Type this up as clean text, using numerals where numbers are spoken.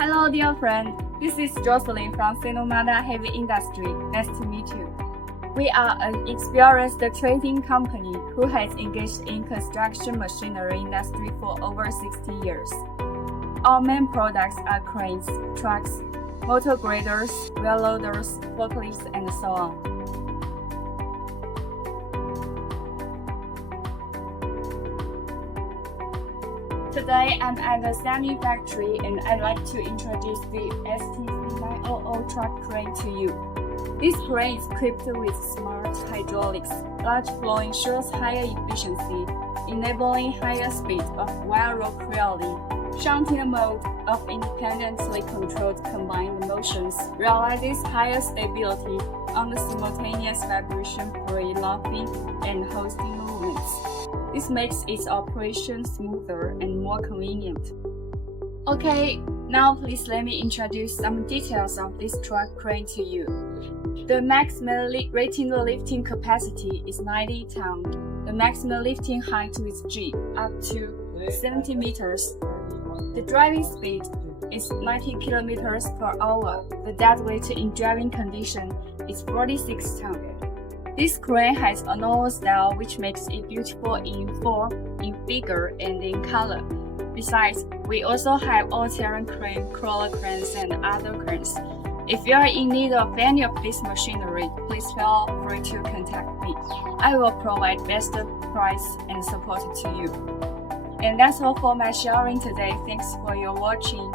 Hello, dear friend. This is Jocelyn from SINOMADA Heavy Industry. Nice to meet you. We are an experienced trading company who has engaged in construction machinery industry for over 60 years. Our main products are cranes, trucks, motor graders, wheel loaders, forklifts, and so on. Today, I'm at the SANY factory and I'd like to introduce the STC900 truck crane to you. This crane is equipped with smart hydraulics. Large flow ensures higher efficiency, enabling higher speed of wire rope clearly. Shunting mode of independently controlled combined motions realizes higher stability on the simultaneous vibration-free luffing and hoisting movements. This makes its operation smoother and more convenient. Okay, now please let me introduce some details of this truck crane to you. The maximum rated lifting capacity is 90 tons. The maximum lifting height with G up to 70 meters. The driving speed is 90 kilometers per hour. The dead weight in driving condition is 46 tons. This crane has a normal style which makes it beautiful in form, in figure, and in color. Besides, we also have all-terrain crane, crawler cranes, and other cranes. If you are in need of any of this machinery, please feel free to contact me. I will provide best price and support to you. And that's all for my sharing today. Thanks for your watching.